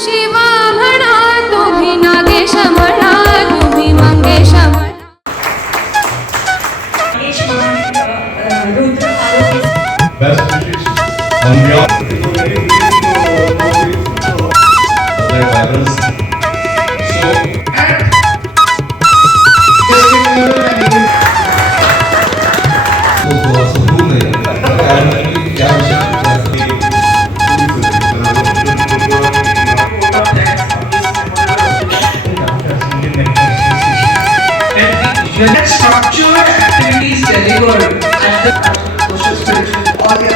शिवा म्हणा तुम्ही नागेश म्हणा तुम्ही मंगेश म्हणा. Best wishes on behalf of their brothers. So, Unit structured activities delivered at the social spiritual all the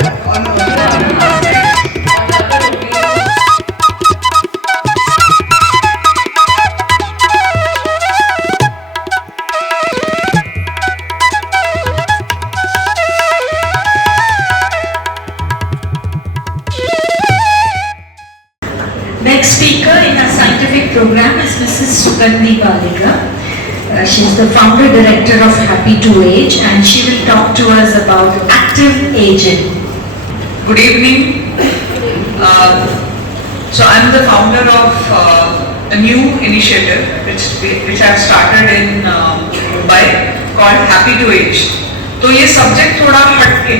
Next speaker in our scientific program is Mrs. Sugandhi Balika. She is the founder director of Happy to Age and she will talk to us about active aging. Good evening. So I'm the founder of a new initiative which I've started in Mumbai called Happy to Age. तो ये subject थोड़ा हटके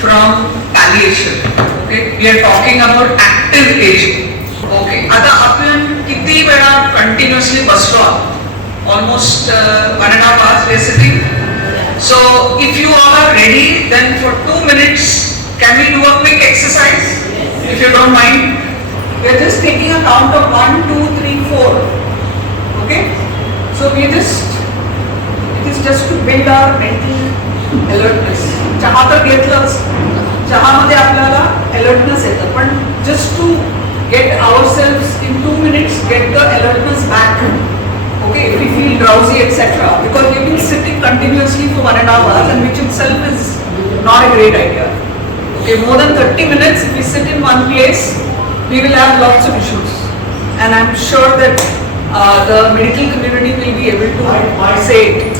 from palliation. Okay, we are talking about active aging. Okay, आता आपण किती वेळा continuously बसलो almost 1.5 hours we are sitting. So if you all are ready, then for 2 minutes can we do a quick exercise if you don't mind. We are just taking a count of 1, 2, 3, 4. Okay, so it is just to build our mental alertness. चहा तर घेतलंच, चहामध्ये आपल्याला alertness येतं, पण just to get ourselves in 2 minutes get the alertness back. Okay, if we feel drowsy, etc. Because we've been sitting continuously for 1.5 hours, and which itself is not a great idea. Okay, more than 30 minutes, if we sit in one place, we will have lots of issues. And I'm sure that the medical community will be able to say it.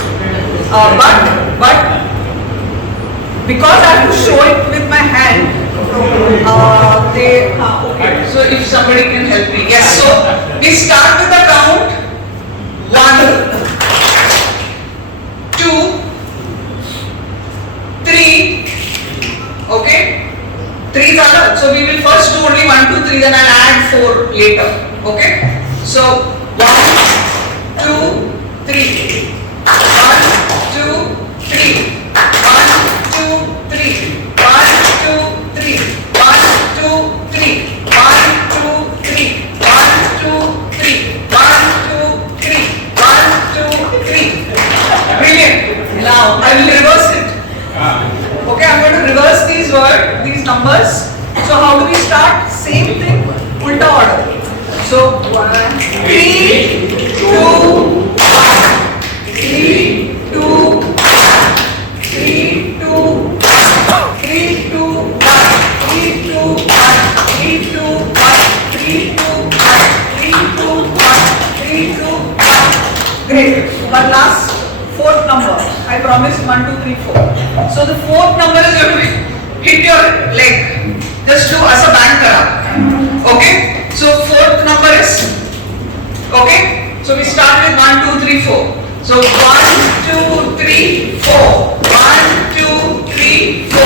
But because I have to show it with my hand, okay. So if somebody can help me. Yes, so we start with the count. 1, 2, 3. Okay, 3 झालं. So we will first do only 1, 2, 3. Then I'll add 4 later. Okay. So 1, 2, 3. 1, 2, 3. 1, 2, 3. 1, 2, 3. 1, 2, 3. 1, 2, 3. 1, 2, 3. 1, 2, 3. 1, 2, 3. Brilliant. Now I will reverse it. Okay, I'm going to reverse these numbers. So how do we start? Same thing, ulta order. So 1, 3, 2, 1. 3, 2, 1. 3, 2, 1. 3, 2, 1. 3, 2, 1. 3, 2, 1. 3, 2, 1. 3, 2, 1. 3, 2, 1. Great. But last 4th number. I promised 1, 2, 3, 4. So the 4th number is going to hit your leg. Just do as a bang kara. Okay. So 4th number is. Okay. So we start with 1, 2, 3, 4. So 1, 2, 3, 4. 1, 2, 3, 4.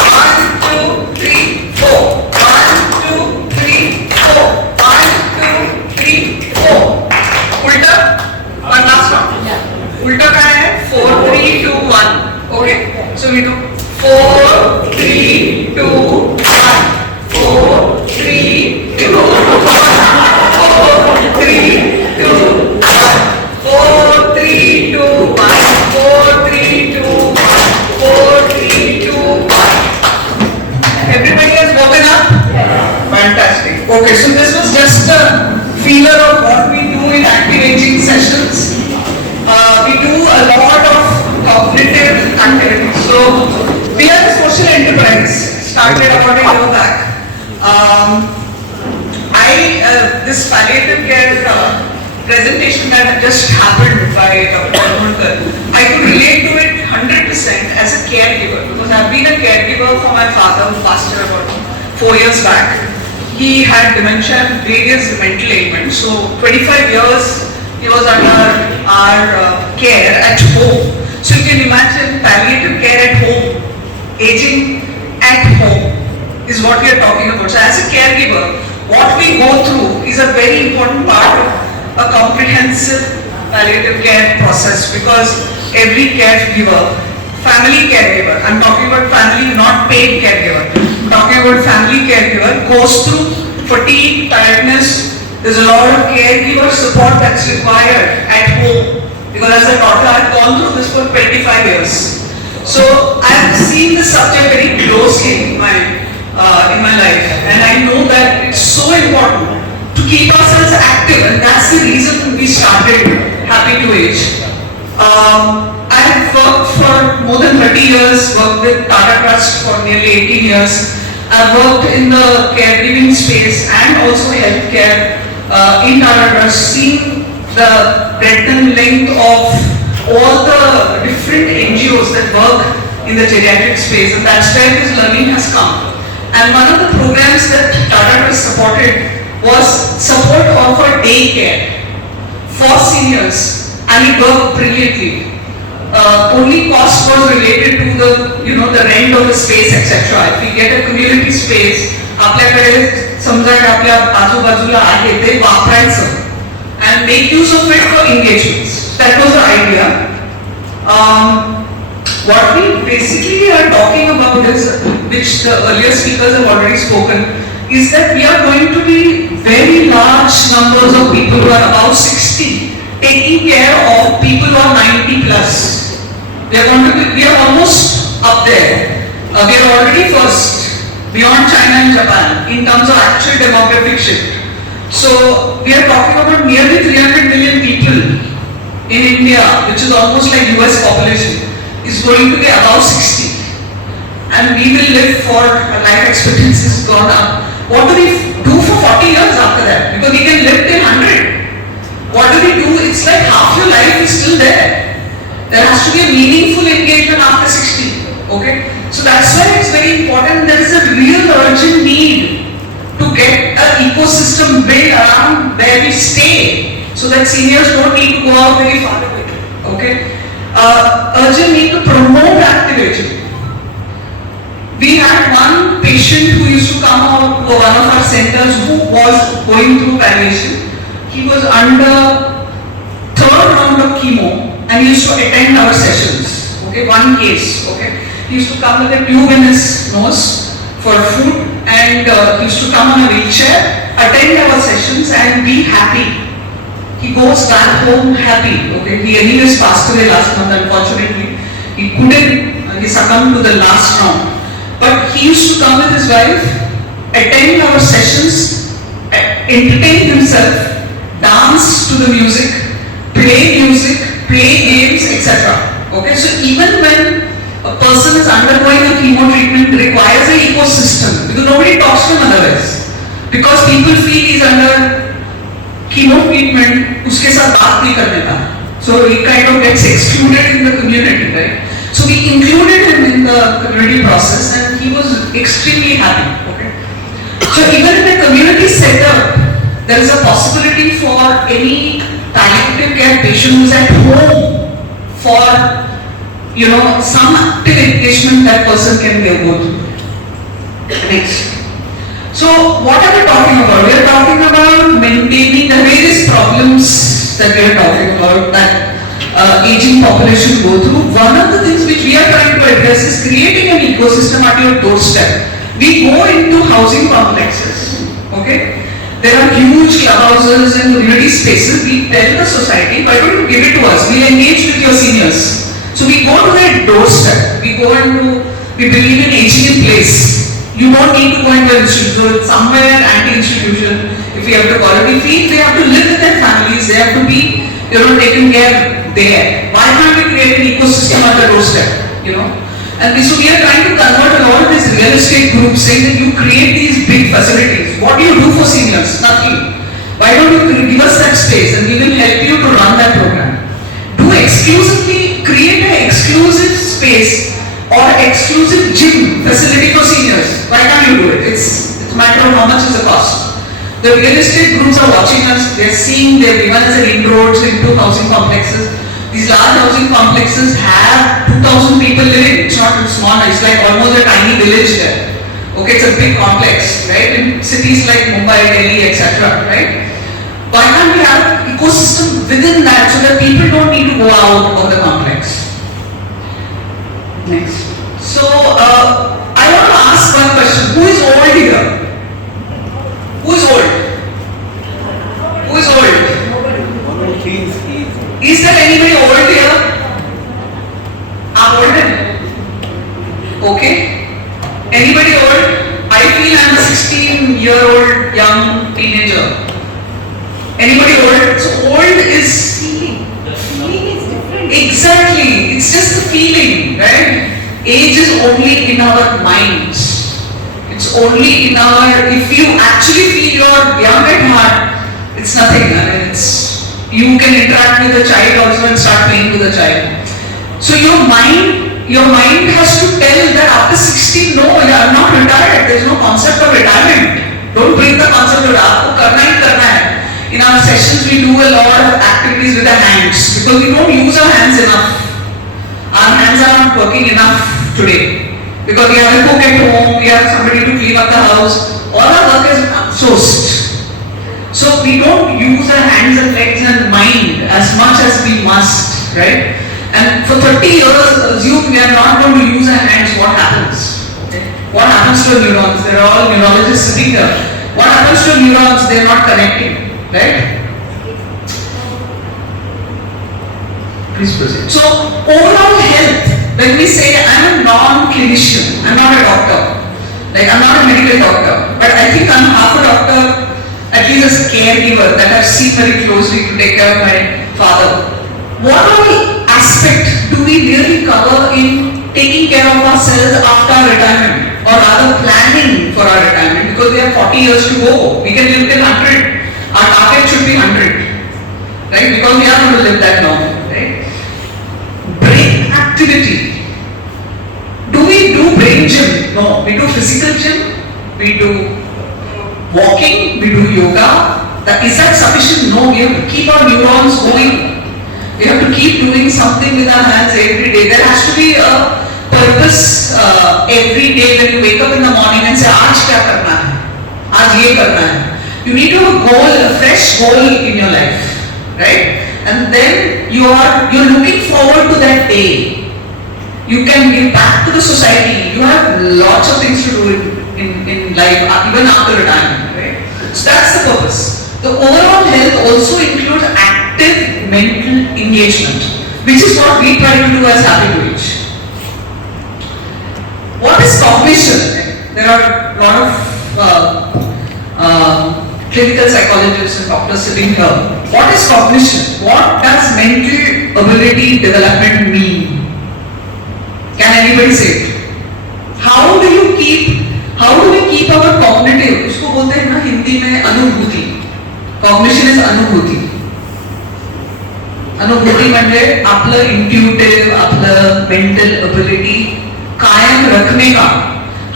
1, 2, 3, 4. 1, 2, 3, 4. 1, 2, 3, 4. Ulta. One last one. Ulta काय है? 4, 3, 2, 1. Okay. So we do 4, 3, 2, 1. 4, 3, 2, 1. 4, 3, 2, 1. 4, 3, 2, 1. 4, 3, 2, 1. 4, 3, 2, 1. Everybody has woken up? Fantastic. Okay, so this was just a feeler of what we do in active aging sessions. We do a lot of cognitive activities. So we are a social enterprise. Started about a year back. This palliative care presentation that just happened by Dr. Almondkar, I could relate to it 100% as a caregiver because I've been a caregiver for my father who passed away about 4 years back. he had dementia and various mental ailments. So 25 years he was under our care at home. So you can imagine palliative care at home, aging at home is what we are talking about. So as a caregiver, what we go through is a very important part of a comprehensive palliative care process, because every caregiver, family caregiver, I'm talking about family, not paid caregiver, I'm talking about family caregiver, goes through fatigue, tiredness. There's a lot of caregiver support that's required at home, because as a daughter I've gone through this for 25 years. So I've seen this subject very closely in my life, and I know that it's so important to keep ourselves active, and that's the reason we started Happy to Age. I've worked for more than 30 years, worked with Tata Trust for nearly 18 years. I've worked in the caregiving space and also healthcare in Tata Trust, seeing the breadth and length of all the different NGOs that work in the geriatric space, and that's where this learning has come. And one of the programs that Tata Trust supported was support of a daycare for seniors, and it worked brilliantly. Only cost was related to the rent of the space, etc. If we get a community space, आपल्याकडे समजा आपल्या आजूबाजूला आहे ते वापरायचं and make use of it for engagements. That was the idea. What we basically are talking about is, which the earlier speakers have already spoken, is that we are going to be very large numbers of people who are above 60 taking care of people who are 90 plus. We are almost up there. We are already first, beyond China and Japan, in terms of actual demographic shift. So we are talking about nearly 300 million people in India, which is almost like US population, is going to be above 60. And we will live for, life expectancy has gone up. What do we do for 40 years after that? Because we can live till 100. What do we do? It's like half your life is still there. There has to be a meaningful engagement after 60. Okay? So that's why it's very important. There is a real urgent need to get an ecosystem built around where we stay, so that seniors don't need to go out very far away. Okay? Urgent need to promote active aging. We had one patient who used to come out to one of our centers who was going through palliation. He was under third round of chemo and he used to attend our sessions. Okay, one case. Okay, he used to come with a tube in his nose for food, and he used to come on a wheelchair, attend our sessions, and be happy. He goes back home happy. Okay, he anyways passed away last month. Unfortunately, he couldn't. He succumbed to the last round. But he used to come with his wife, attend our sessions, entertain himself, dance to the music, play games, etc. Okay, so even when a person is undergoing a chemo treatment, requires an ecosystem, because nobody talks to him otherwise. Because people feel he's under chemo treatment, uske saath baat nahi karne ka. So he kind of gets excluded in the community, right? So we included him in the community process, and he was extremely happy. Okay. So even in a community setup, there is a possibility for any palliative care patient who's at home for some active engagement that person can go through. Next. So what are we talking about? We are talking about maintaining the various problems that we are talking about that aging population go through. One of the things which we are trying to address is creating an ecosystem at your doorstep. We go into housing complexes. Okay? There are huge clubhouses and community spaces. We tell the society, why don't you give it to us? We'll engage with your seniors. So we go to their doorstep. We believe in aging in place. You don't need to go into an institution, somewhere anti-institution. If we have to quality feed, they have to live with their families. They have to be, taken care there. Why can't we create an ecosystem at the doorstep? And so we are trying to convert a lot of these real estate groups, saying that you create these big facilities. What do you do for seniors? Nothing. Why don't you give us that space and we will help you to run that program? Create an exclusive space or exclusive gym facility for seniors. Why can't you do it? It's It's a matter of how much is the cost. The real estate groups are watching us, they're seeing, they've given us an inroads into housing complexes. These large housing complexes have 2,000 people living, it's not small, it's like almost a tiny village there. Okay, it's a big complex, right? In cities like Mumbai, Delhi, etc., right? Why can't we have an ecosystem within that so that people don't need to go out of the complex? Next. So, I want to ask one question. Who is old here? Who is old? Who is old? Is there anybody old here? I'm older. Okay. Anybody old? I feel I'm a 16-year-old young teenager. Anybody old? So old is feeling. The feeling is different. Exactly. It's just the feeling, right? Age is only in our minds. It's only in our, if you actually feel you're young at heart, it's nothing. I mean, you can interact with a child also and start playing with a child. So your mind has to tell that after 16, no, you are not retired. There is no concept of retirement. Don't bring the concept of aapko karna hi karna hai. In our sessions, we do a lot of activities with our hands because we don't use our hands enough. Our hands are not working enough today. Because we have a cook at home, we have somebody to clean up the house, all our work is outsourced. So we don't use our hands and legs and mind as much as we must, right? And for 30 years, assume we are not going to use our hands, what happens? Okay? What happens to the neurons? There are all neurologists sitting there. What happens to the neurons? They are not connecting, right? Please proceed. So, overall health, when we say I'm a non-clinician, I'm not a doctor, like I'm not a medical doctor, but I think I'm half a doctor, at least as a caregiver that I've seen very closely to take care of my father. What all aspect do we really cover in taking care of ourselves after our retirement, or rather planning for our retirement, because we have 40 years to go, we can live till 100, our target should be 100, right, because we are going to live that long, right? Brain activity. Do we do brain gym? No. We do physical gym, we do walking, we do yoga. Is that sufficient? No. We have to keep our neurons going. We have to keep doing something with our hands every day. There has to be a purpose every day when you wake up in the morning and say, "Aaj kya karna hai? Aaj ye karna hai." You need to have a goal, a fresh goal in your life, right? And then you're looking forward to that day. You can give back to the society. You have lots of things to do in life, even after retirement, right? So that's the purpose. The overall health also includes active mental engagement, which is what we try to do as Happy to Age. What is cognition? There are a lot of clinical psychologists and doctors sitting here. What is cognition? What does mental ability development mean? Can anybody say it? How do we keep our cognitive, उसको बोलते हैं ना हिंदी में अनुभूति. Cognition is अनुभूति. अनुभूति म्हणजे आपलं intuitive, आपलं mental ability कायम रखने का,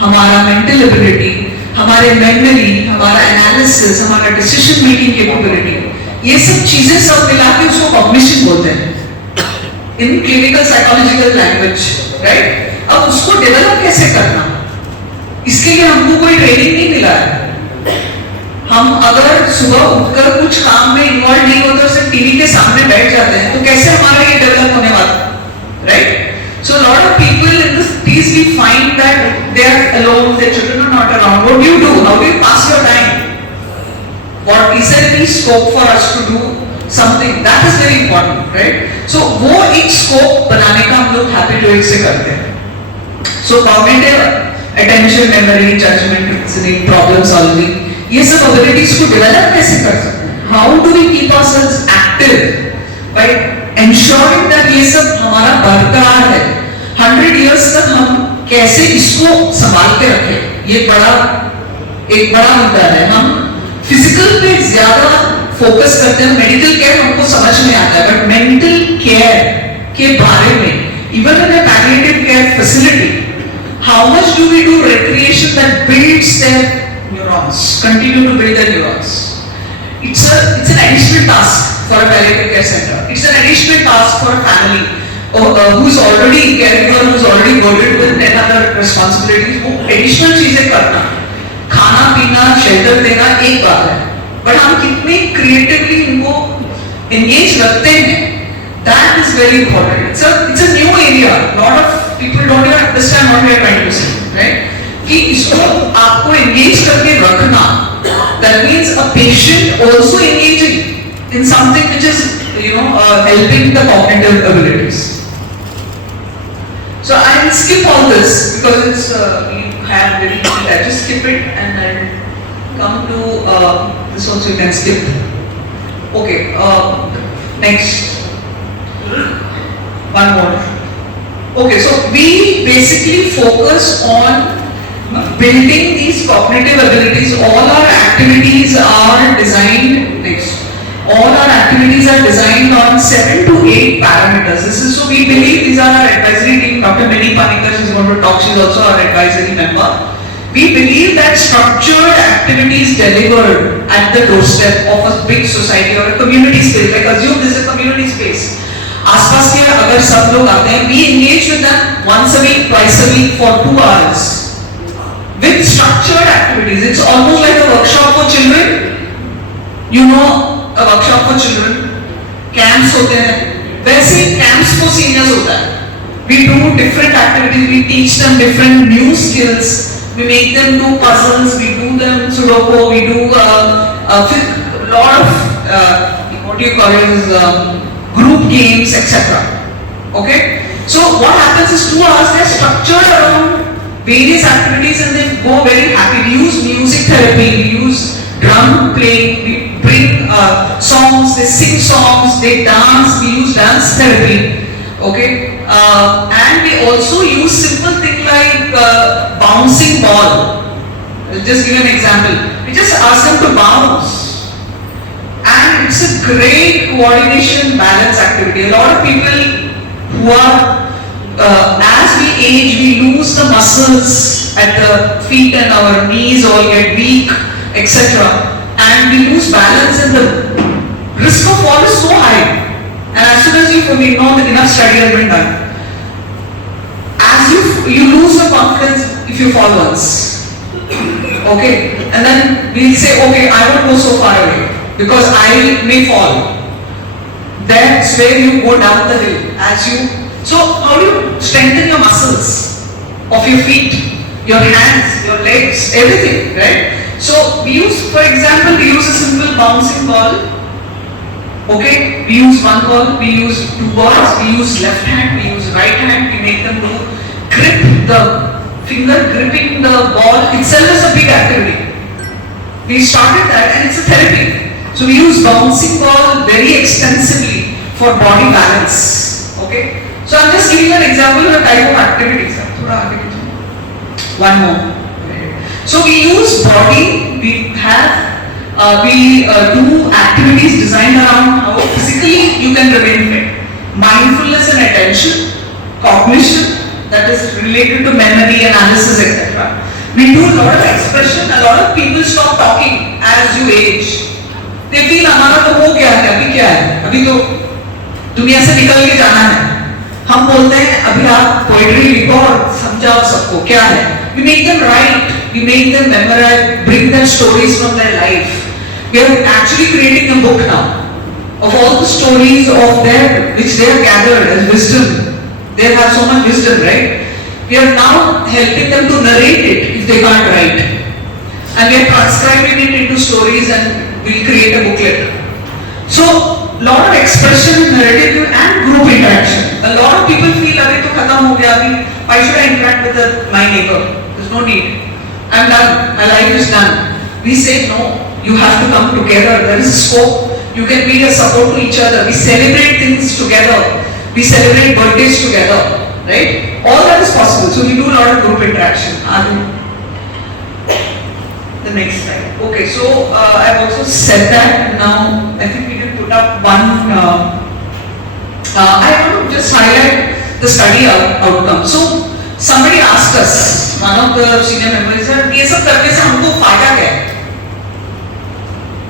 हमारा mental ability, हमारे memory, हमारा analysis, हमारा decision making capability, ये सब चीजें सब मिला के उसको cognition बोलते हैं. In clinical psychological language, right? अब उसको डेवलप कैसे करना? इसके लिए हमको कोई ट्रेनिंग नहीं मिला है. हम अगर सुबह उठकर कुछ काम में इन्वॉल्व नहीं होते और सिर्फ टीवी के सामने बैठ जाते हैं तो कैसे हमारा ये डेवलप होने वाला, right? So a lot of people in the cities we find that they are alone, their children are not around. What do you do? How do you pass your time? What is there any scope for us to do something? That is very important, right? So वो एक scope बनाने का हम लोग Happy to Age से करते हैं. So cognitive, attention, memory, judgment, reasoning, problem solving, ये सब abilities को develop कैसे कर सकते हैं? How do we keep ourselves active by ensuring that ये सब हमारा बरकरार है? 100 years तक हम कैसे इसको संभाल के रखें? ये एक बड़ा मुद्दा है. हम फिजिकल पे ज्यादा फोकस करते हैं, मेडिकल केयर हमको समझ में आता है, बट मेंटल केयर के बारे में even in a palliative care facility, how much do we do recreation that builds their neurons, continue to build the neurons. It's an additional task for a palliative care center. It's an additional task for a family who's already caregiver, who's already burdened with 10 other responsibilities. वो additional चीजें करना, खाना पीना, shelter देना एक बात है, but हम कितने creatively इनको engage रखते हैं, that is very important. It's a new area. Lot of people don't even understand what we are trying to say, right? कि इसको आपको engage करके रखना. That means a patient also engaging in something which is, helping the cognitive abilities. So I will skip all this because it's you have very little. I just skip it and I'll come to this also you can skip. Okay, next. One more. Okay, so we basically focus on building these cognitive abilities. All our activities are designed All our activities are designed on 7 to 8 parameters. So we believe these are our advisory team. Dr. Minnie Panikar is going to talk. She's also our advisory member. We believe that structured activities delivered at the doorstep of a big society or a community space. Like assume this is a community space. आसपास के अगर सब लोग आते हैं, we engage with them once a week, twice a week for 2 hours. With structured activities, it's almost like a workshop for children. A workshop for children, camps होते हैं, वैसे camps for seniors होता है. We do different activities, we teach them different new skills, we make them do puzzles, we do them Sudoku, we do a lot of group games, etc. Okay? So what happens is 2 hours they're structured around various activities and they go very happy. We use music therapy, we use drum playing, we bring songs, they sing songs, they dance, we use dance therapy, okay? And we also use simple things like bouncing ball. I'll just give you an example. We just ask them to bounce. And it's a great coordination balance activity. A lot of people who are, as we age, we lose the muscles at the feet and our knees all get weak, etc. And we lose balance and the risk of fall is so high. And as soon as we know that enough study has been done, as you lose your confidence if you fall once. Okay? And then we'll say, okay, I won't go so far away because I may fall. That's where you go down the hill. So how do you strengthen your muscles of your feet, your hands, your legs, everything, right? So we use, for example, we use a simple bouncing ball. Okay, we use one ball, we use 2 balls, we use left hand, we use right hand, we make them do grip, the finger gripping the ball itself is a big activity. We started that and it's a therapy. So we use bouncing ball very extensively for body balance. Okay, so I'm just giving you an example of a type of activities. One more. So we use body, we do activities designed around how physically you can remain fit. Mindfulness and attention, cognition, that is related to memory, analysis, etc. We do a lot of expression. A lot of people stop talking as you age. They feel हमारा तो हो गया है, अभी क्या है? अभी तो दुनिया से निकल के जाना है. हम बोलते हैं अभी आप पोएट्री लिखो और समझाओ सबको क्या है. We make them write, we make them memorize, bring them stories from their life. We are actually creating a book now of all the stories of them which they have gathered as wisdom. They have so much wisdom, right? We are now helping them to narrate it if they can't write. And we are transcribing it into stories and we'll create a booklet. So, lot of expression, narrative and group interaction. A lot of people feel अभी तो खत्म हो गया अभी. Why should I interact with my neighbor? There's no need. I'm done. My life is done. We say no. You have to come together. There is scope. You can be a support to each other. We celebrate things together. We celebrate birthdays together. Right? All that is possible. So we do a lot of group interaction. The next slide. Okay, so I've also said that. Now I think we can put up one. I want to just highlight the study outcome. So somebody asked us, one of the senior members, sir, ये सब करने से हमको फायदा क्या है?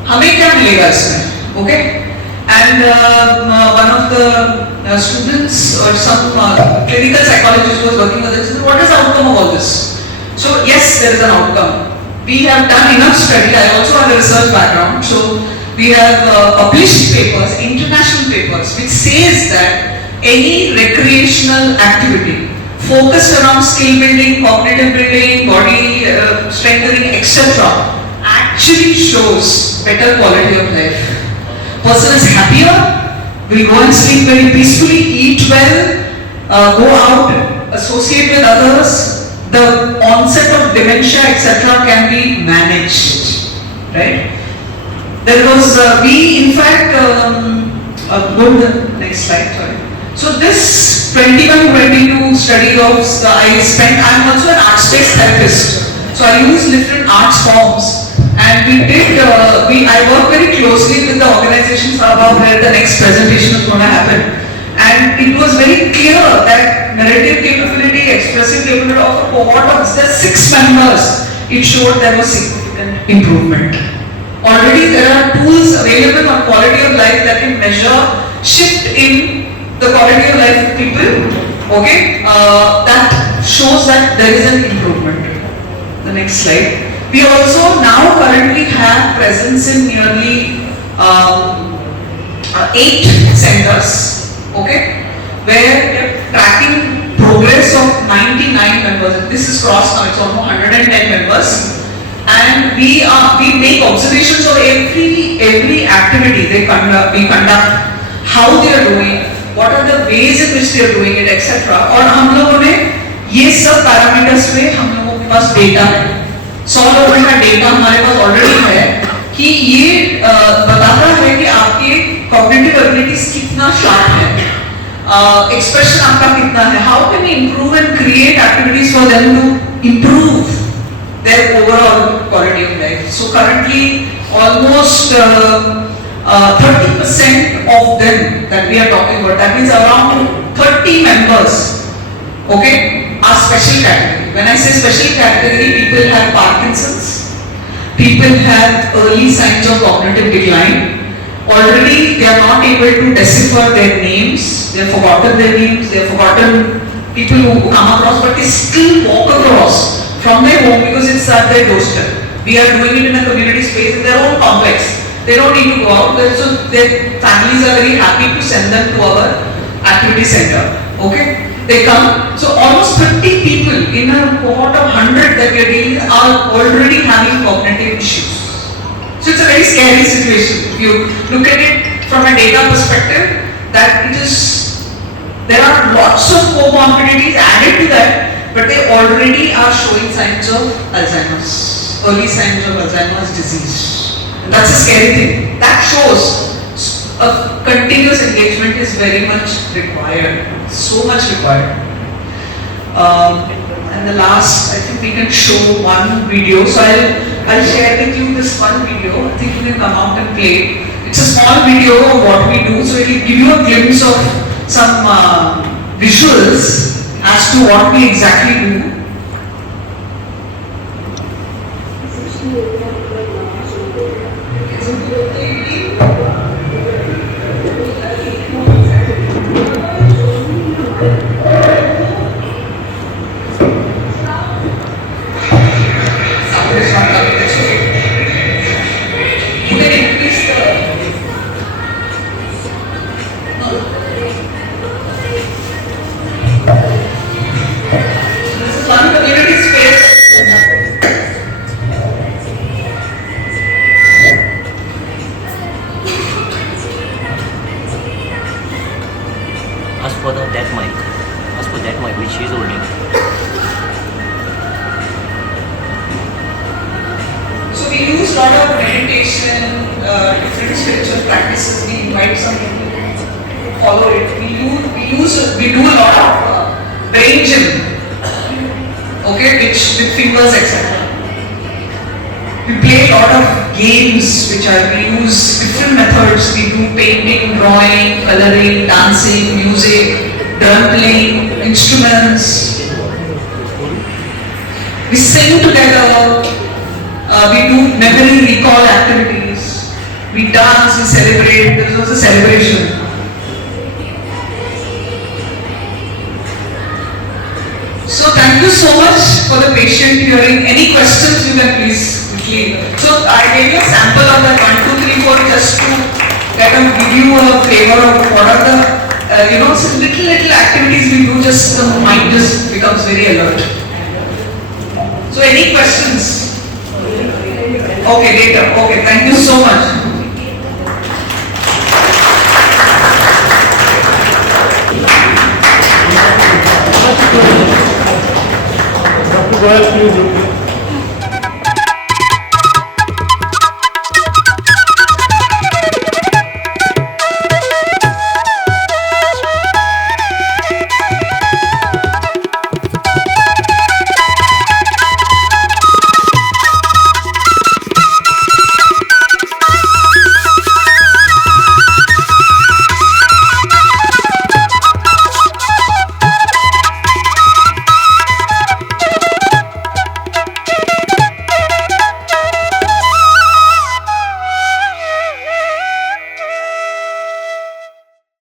हमें क्या मिलेगा इसमें? Okay? And one of the students or some clinical psychologist was working with this. What is the outcome of all this? So yes, there is an outcome. We have done enough study. I also have a research background. So we have published papers, international papers, which says that any recreational activity focused around skill building, cognitive building, body strengthening, etc. actually shows better quality of life. Person is happier, will go and sleep very peacefully, eat well, go out, associate with others. The onset of dementia, etc. can be managed, right? There was, we in fact, go to the next slide, sorry. So this 21-22 study of, I'm also an arts-based therapist. So I use different arts forms, and we did, I work very closely with the organizations about where the next presentation is going to happen. And it was very clear that narrative capability, expressive capability of a cohort of just 6 members, it showed there was significant improvement. Already there are tools available on quality of life that can measure shift in the quality of life of people, okay, that shows that there is an improvement. The next slide. We also now currently have presence in nearly 8 centers, okay, where we are tracking progress of 99 members. This is crossed now, it's almost 110 members. And we make observations of every activity we conduct, how they are doing, what are the ways in which they are doing it, etc. और हम लोगों ने ये सब parameters पे हम लोगों के पास डेटा है, 100 लोगों का डेटा हमारे पास ऑलरेडी है कि ये बताता है कि आपके कॉग्निटिव एबिलिटीज कितना शार्प है, एक्सप्रेशन आपका कितना है, how can we improve and create activities for them to improve their overall quality of life. So currently almost 30% of them that we are talking about, that means around 30 members, okay, are special category. When I say special category, people have Parkinson's, people have early signs of cognitive decline. Already they are not able to decipher their names, they have forgotten their names, they have forgotten people who come across, but they still walk across from their home because it's at their doorstep. We are doing it in a community space in their own complex. They don't need to go out, so their families are very happy to send them to our activity center. Okay? They come, so almost 30 people in a cohort of 100 that we are dealing with are already having cognitive issues. So it's a very scary situation. If you look at it from a data perspective, that it is, there are lots of comorbidities added to that, but they already are showing signs of Alzheimer's, early signs of Alzheimer's disease. And that's a scary thing. That shows a continuous engagement is very much required, so much required. And the last, I think we can show one video. So I'll share with you this one video. I think you can come out and play it. It's a small video of what we do, so it will give you a glimpse of some visuals as to what we exactly do. You can increase the one community space. Ask for that mic. Ask for that mic which she is holding. So we use a lot of meditation, different spiritual practices. We invite some people to follow it. We do a lot of brain gym. Okay, which with fingers, etc. We play a lot of games we use different methods. We do painting, drawing, coloring, dancing, music, drum playing, instruments. sing together, we do memory recall activities, we dance, we celebrate. This was a celebration. So thank you so much for the patient hearing. Any questions you can please quickly. So I gave you a sample of that 1, 2, 3, 4 just to kind of give you a flavor of what are the some little activities we do, just the mind just becomes very alert. So any questions? Okay, later. Okay, thank you so much.